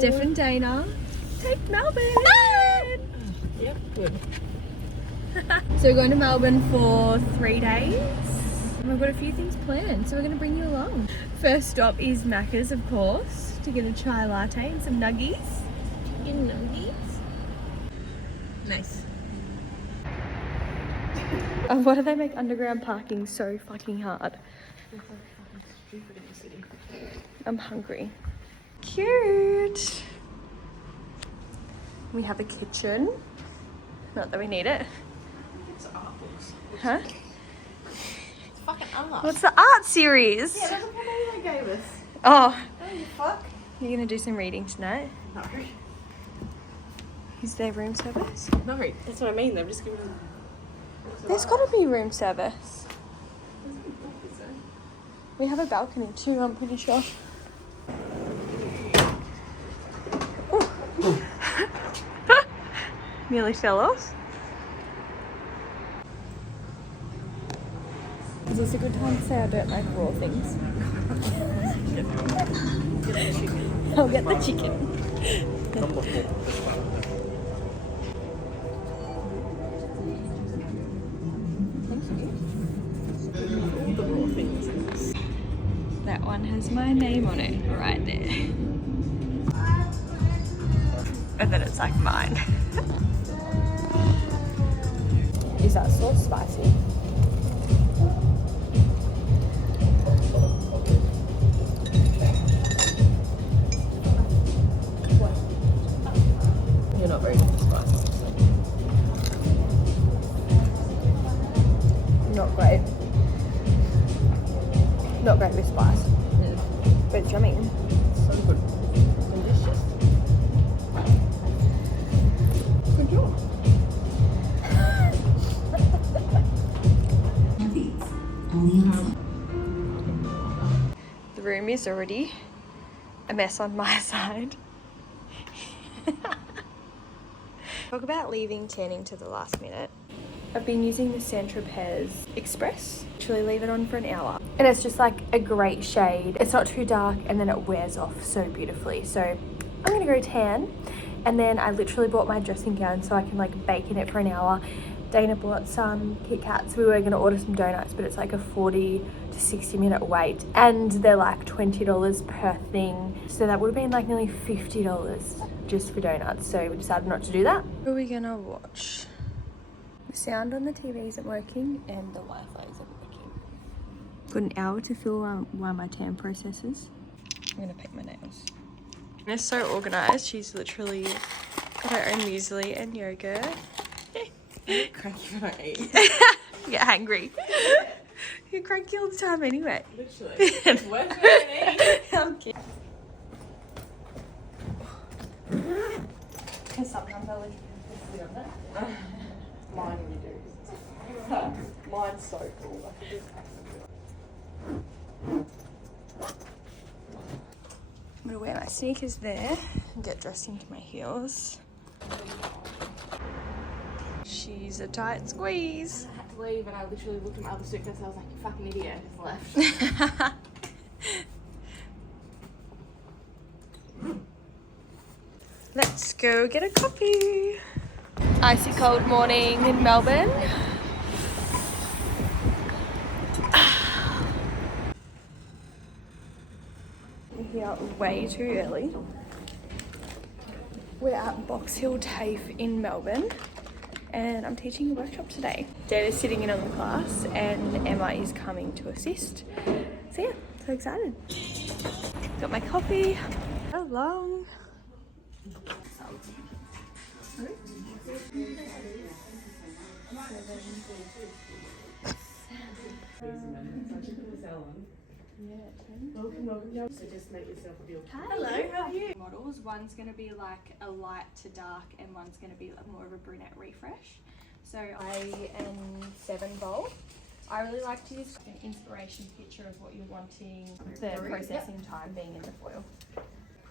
Steph and Dana take Melbourne. Yep, good. So we're going to Melbourne for 3 days. And we've got a few things planned, so we're going to bring you along. First stop is Macca's, of course, to get a chai latte and some nuggies. Chicken nuggies. Nice. Oh, why do they make underground parking so fucking hard? It's like fucking stupid in the city. I'm hungry. Cute. We have a kitchen. Not that we need it. It's art books. Huh? It's fucking art. What's the art series? Yeah, that's what they gave us. Oh, Oh, you fuck. you're gonna do some reading tonight? No. Is there room service? No, that's what I mean. They've just given us. There's gotta be room service. We have a balcony too, I'm pretty sure. Nearly fell off. Is this a good time to say I don't like raw things? I'll get the chicken. All the raw things. That one has my name on it right there. And then it's like mine. Is that sauce spicy? You're not very good at spices. Not great. Not great with spice. But it's yummy. So good. Delicious. Good job. The room is already a mess on my side. Talk about leaving tanning to the last minute. I've been using the Saint-Tropez Express. Actually leave it on for an hour. And it's just like a great shade. It's not too dark and then it wears off so beautifully. So I'm gonna go tan. And then I literally bought my dressing gown so I can like bake in it for an hour. Dana bought some Kit Kats. We were gonna order some donuts, but it's like a 40 to 60 minute wait. And they're like $20 per thing. So that would have been like nearly $50 just for donuts. So we decided not to do that. What are we gonna watch? The sound on the TV isn't working and the Wi-Fi isn't working. Got an hour to fill while my tan processes. I'm gonna paint my nails. It's so organised. She's literally got her own muesli and yogurt. Cranky when I eat. You get hangry. You're cranky all the time anyway. Literally. It's worse when I eat. I'm kidding. Because sometimes I leave this on that. Mine you do. Mine's so cool. I could just I'm gonna wear my sneakers there and get dressed into my heels. She's a tight squeeze. I had to leave and I literally looked at my other suitcase and I was like, you fucking idiot, I just left. Let's go get a coffee. Icy cold morning in Melbourne. We're here way too early. We're at Box Hill TAFE in Melbourne and I'm teaching a workshop today. Dana's sitting in on the class and Emma is coming to assist. So yeah, so excited. Got my coffee. How long? Welcome. So just make yourself a deal. Hello, how are you? Models, one's going to be like a light to dark and one's going to be like more of a brunette refresh. So I am 7 bold. I really like to use an inspiration picture of what you're wanting, the processing time being in the foil.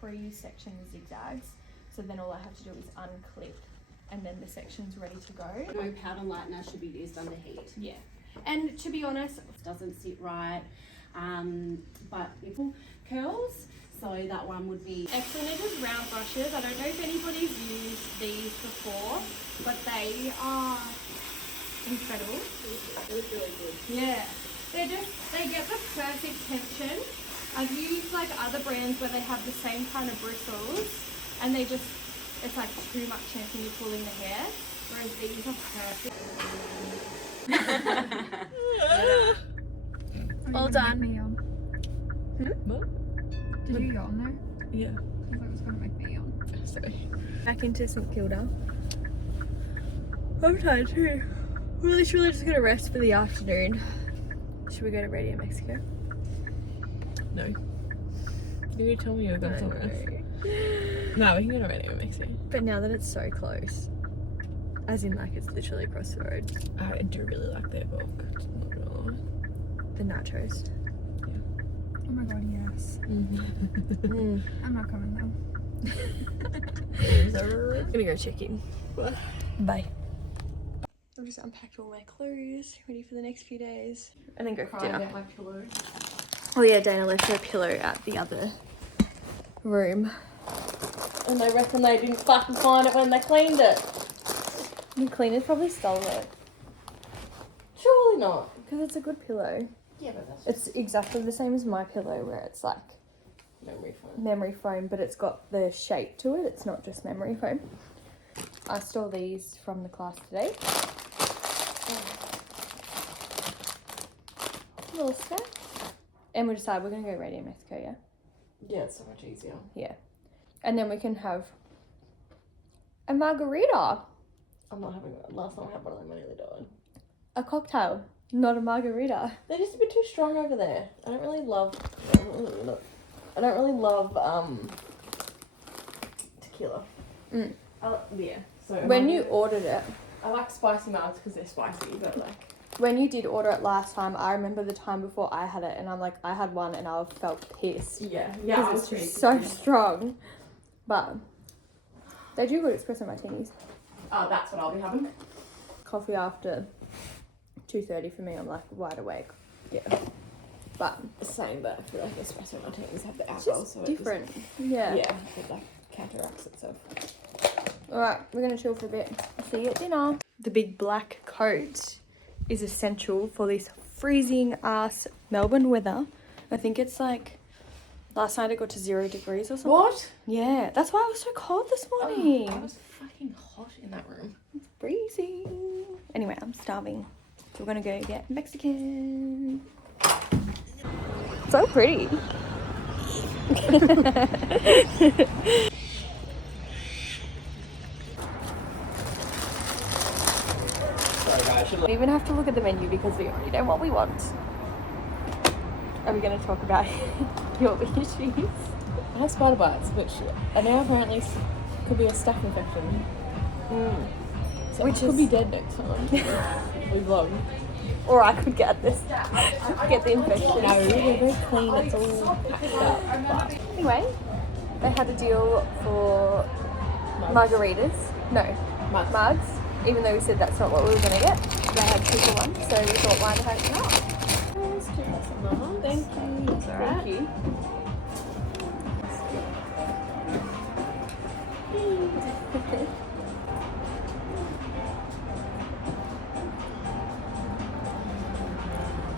Pre-section the zigzags, so then all I have to do is unclip and then the section's ready to go. No powder lightener should be used under heat. Yeah, and to be honest, It doesn't sit right, but if curls, So that one would be Excellent round brushes. I don't know if anybody's used these before, but they are incredible. It was really good. Yeah. They get the perfect tension. I've used like other brands where they have the same kind of bristles and they just, it's like too much tension you're pulling the hair, whereas these are perfect. All done. Did you yawn there? Yeah. I thought it was going to make me yawn. Sorry. Back into St Kilda. I'm tired too. We're literally just gonna rest for the afternoon. Should we go to Radio Mexico? No. You tell me you were going somewhere else. No, we can go to Radio Mexico. But now that it's so close, as in like it's literally across the road, I do really like their book. Not gonna lie. the nachos. Oh my god, yes. I'm not coming though. I'm gonna go check in. Bye. I've just unpacked all my clothes, ready for the next few days. And then go for dinner. My pillow. Oh yeah, Dana left her pillow at the other room. And they reckon they didn't fucking find it when they cleaned it. The cleaners probably stole it. Surely not. Because it's a good pillow. Yeah, but that's It's exactly the same as my pillow where it's like memory foam. memory foam, but it's got the shape to it. It's not just memory foam. I stole these from the class today. Little snacks. And we decided we're going to go Radio Mexico, yeah? Yeah, it's so much easier. Yeah. And then we can have a margarita. I'm not having that. Last time I had one of them, I nearly died. A cocktail, not a margarita. They're just a bit too strong over there. I don't really love tequila. Mm. Yeah. So When you ordered it, I like spicy margs because they're spicy, but like when you did order it last time, I remember the time before I had it, and I'm like, I had one and I felt pissed. yeah, Because it's just so strong. But they do good espresso martinis. Oh, that's what I'll be having. Coffee after 2:30 for me, I'm like wide awake. Yeah. But Same, but I feel like espresso martinis have the it's alcohol, just so different. Yeah, it like counteracts itself. Alright, we're gonna chill for a bit. See you at dinner. The big black coat is essential for this freezing ass Melbourne weather. I think it's like last night it got to 0 degrees or something. What? Yeah, that's why it was so cold this morning. I was fucking hot in that room. It's freezing. Anyway, I'm starving. So we're gonna go get Mexican. So pretty. We even have to look at the menu because we already know what we want. Are we going to talk about your issues? I have spider bites, which are now apparently could be a staph infection. So Which I could is- be dead next time. We vlog. Or I could get this, get the infection. No, they're very clean. It's all packed up. But Anyway, they had a deal for margaritas. No, mugs. Even though we said that's not what we were going to get. They had cheaper ones, so we thought why not have it now? Thank you. It's alright. Thank you.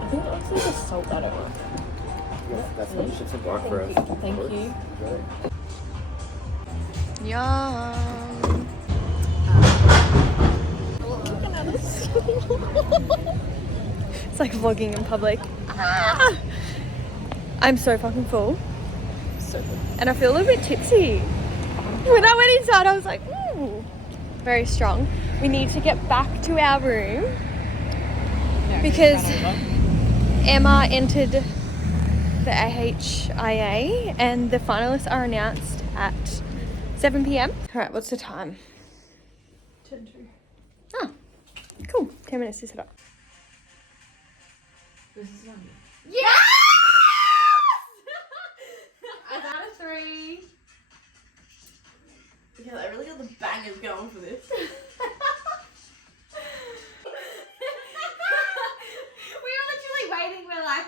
I think it looks like a salt. I don't know. That's what you should support for us. Thank you. Yum. It's like vlogging in public. I'm so fucking full. So good. And I feel a little bit tipsy. When I went inside, I was like, ooh, very strong. We need to get back to our room because Emma entered the AHIA and the finalists are announced at 7 p.m. All right, what's the time? 10 to. Oh, cool. 10 minutes to set up. This is one. Yes! I got a 3. Yeah, I really got the bangers going for this. We were literally waiting. We're like,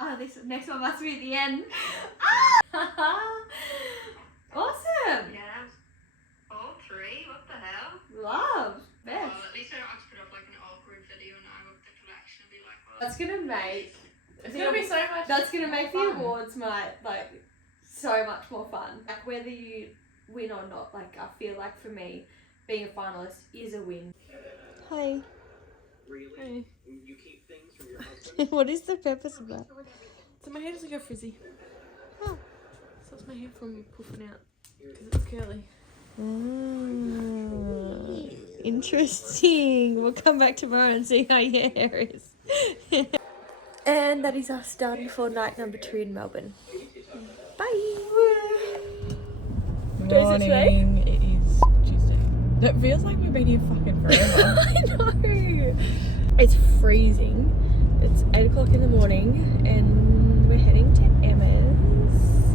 oh, this next one must be at the end. That's gonna make It's gonna be so much. that's gonna make the fun. awards night like so much more fun. Like whether you win or not, like I feel like for me, being a finalist is a win. Hi. Really? You keep things from your husband? What is the purpose of that? So my hair doesn't go frizzy. Oh. So it's my hair from puffing out because it's curly. Interesting. We'll come back tomorrow and see how your hair is. And that is us done for night number 2 in Melbourne. Bye. Day is it today? It is Tuesday. It feels like we've been here fucking forever. I know. It's freezing. It's 8 o'clock in the morning and we're heading to Emma's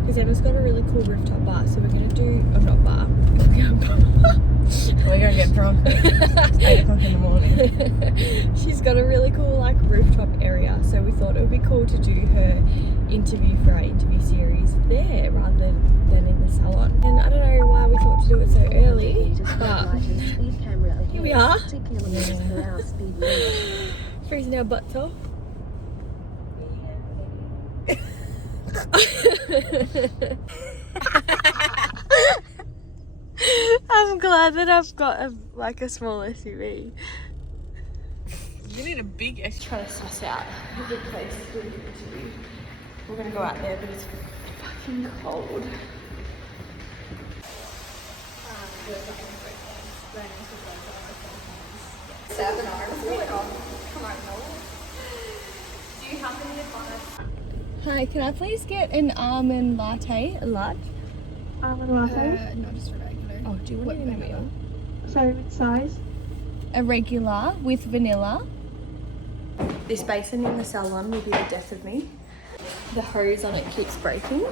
because Emma's got a really cool rooftop bar, so we're gonna do, oh not bar, We're gonna get drunk. It's 8 o'clock in the morning. She's got a really cool like rooftop area, so we thought it would be cool to do her interview for our interview series there rather than in the salon. And I don't know why we thought to do it so early, but here we are. Freezing our butts off. I'm glad that I've got a small SUV. You need a big extra. Trying to suss out a good place to do an interview. We're gonna go out there, but it's fucking cold. Hi, can I please get an almond latte, a large? Almond latte? No, just a regular. Oh, do you want it in a meal? Sorry, what size? A regular with vanilla. This basin in the salon will be the death of me. The hose on it keeps breaking.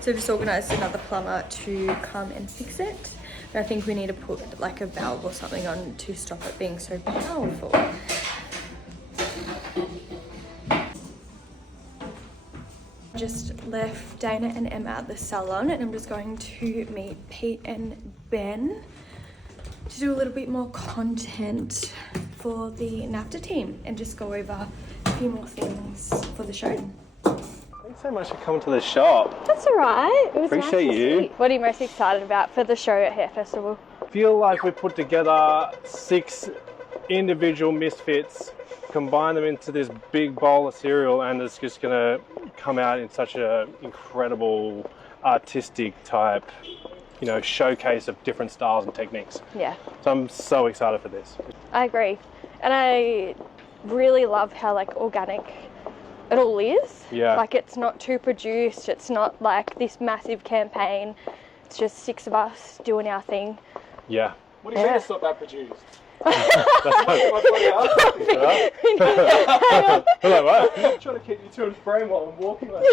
So I've just organised another plumber to come and fix it. But I think we need to put like a valve or something on to stop it being so powerful. Just left Dana and Emma at the salon and I'm just going to meet Pete and Ben to do a little bit more content for the NAFTA team and just go over a few more things for the show. Thanks so much for coming to the shop. That's alright. It was Appreciate nice to you. see. What are you most excited about for the show at Hair Festival? Feel like we put together 6 individual misfits, combine them into this big bowl of cereal, and it's just gonna come out in such an incredible artistic type, you know, showcase of different styles and techniques. Yeah, So I'm so excited for this. I agree. And I really love how like organic it all is. Yeah. Like it's not too produced, it's not like this massive campaign. It's just 6 of us doing our thing. Yeah. What do you mean it's not that produced? That's Hello, what? I'm trying to keep you to a frame while I'm walking like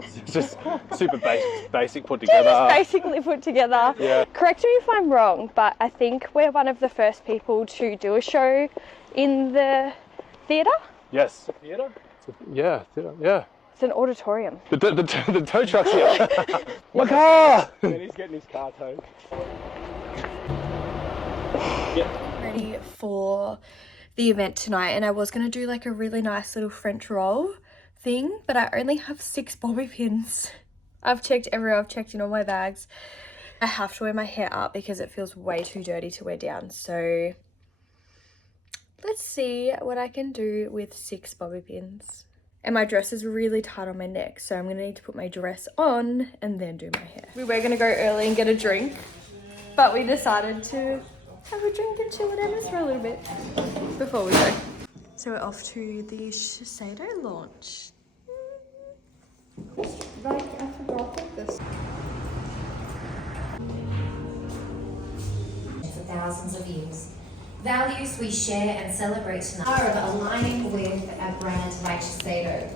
It's just super basic put Yeah, together. just basically put together. Yeah. Correct me if I'm wrong, but I think we're one of the first people to do a show in the theatre. Yes. Theatre? Yeah, theatre, yeah. It's an auditorium. The tow truck's here. My car! And he's getting his car towed. Ready for the event tonight, and I was going to do like a really nice little French roll thing, but I only have 6 bobby pins. I've checked everywhere, I've checked in all my bags. I have to wear my hair up because it feels way too dirty to wear down, so let's see what I can do with 6 bobby pins. And my dress is really tight on my neck, so I'm going to need to put my dress on and then do my hair. We were going to go early and get a drink, but we decided to have a drink and chill at Emma's for a little bit before we go. So we're off to the Shiseido launch. Like, I forgot this. For thousands of years. Values we share and celebrate tonight are of aligning with our brand like Shiseido.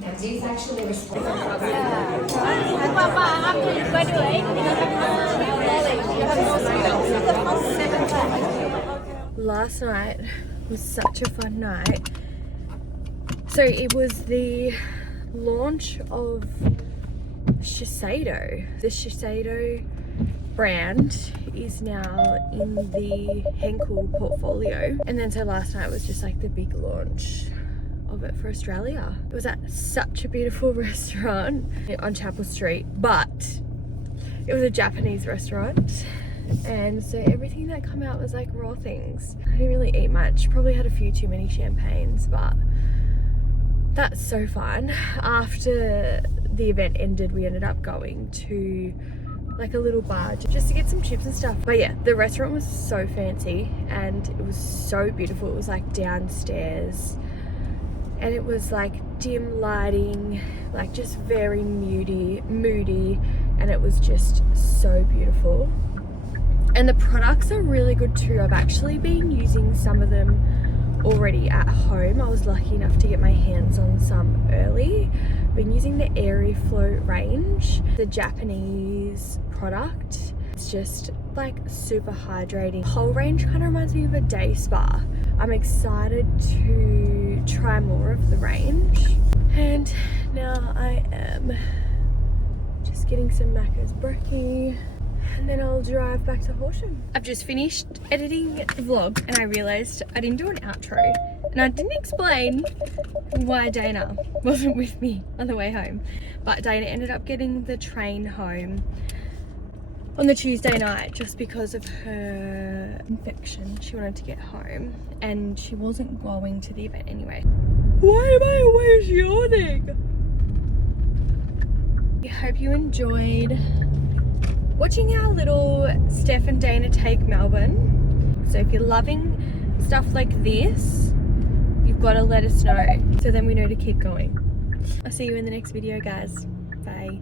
Now, do you actually respond? Last night was such a fun night. So it was the launch of Shiseido. The Shiseido brand is now in the Henkel portfolio. And then so last night was just like the big launch of it for Australia. It was at such a beautiful restaurant on Chapel Street, but it was a Japanese restaurant, and so everything that came out was like raw things. I didn't really eat much, probably had a few too many champagnes, but that's so fun. After the event ended, we ended up going to like a little bar just to get some chips and stuff. But yeah, the restaurant was so fancy and it was so beautiful. It was like downstairs and it was like dim lighting, like just very moody, and it was just so beautiful. And the products are really good too. I've actually been using some of them already at home. I was lucky enough to get my hands on some early. I've been using the Airy Flow range, the Japanese product. It's just like super hydrating. The whole range kind of reminds me of a day spa. I'm excited to try more of the range. And now I am just getting some Macca's brekkie, and then I'll drive back to Horsham. I've just finished editing the vlog and I realised I didn't do an outro and I didn't explain why Dana wasn't with me on the way home. But Dana ended up getting the train home on the Tuesday night just because of her infection. She wanted to get home and she wasn't going to the event anyway. Why am I always yawning? I hope you enjoyed watching our little Steph and Dana take Melbourne. So if you're loving stuff like this, you've got to let us know so then we know to keep going. I'll see you in the next video, guys. Bye.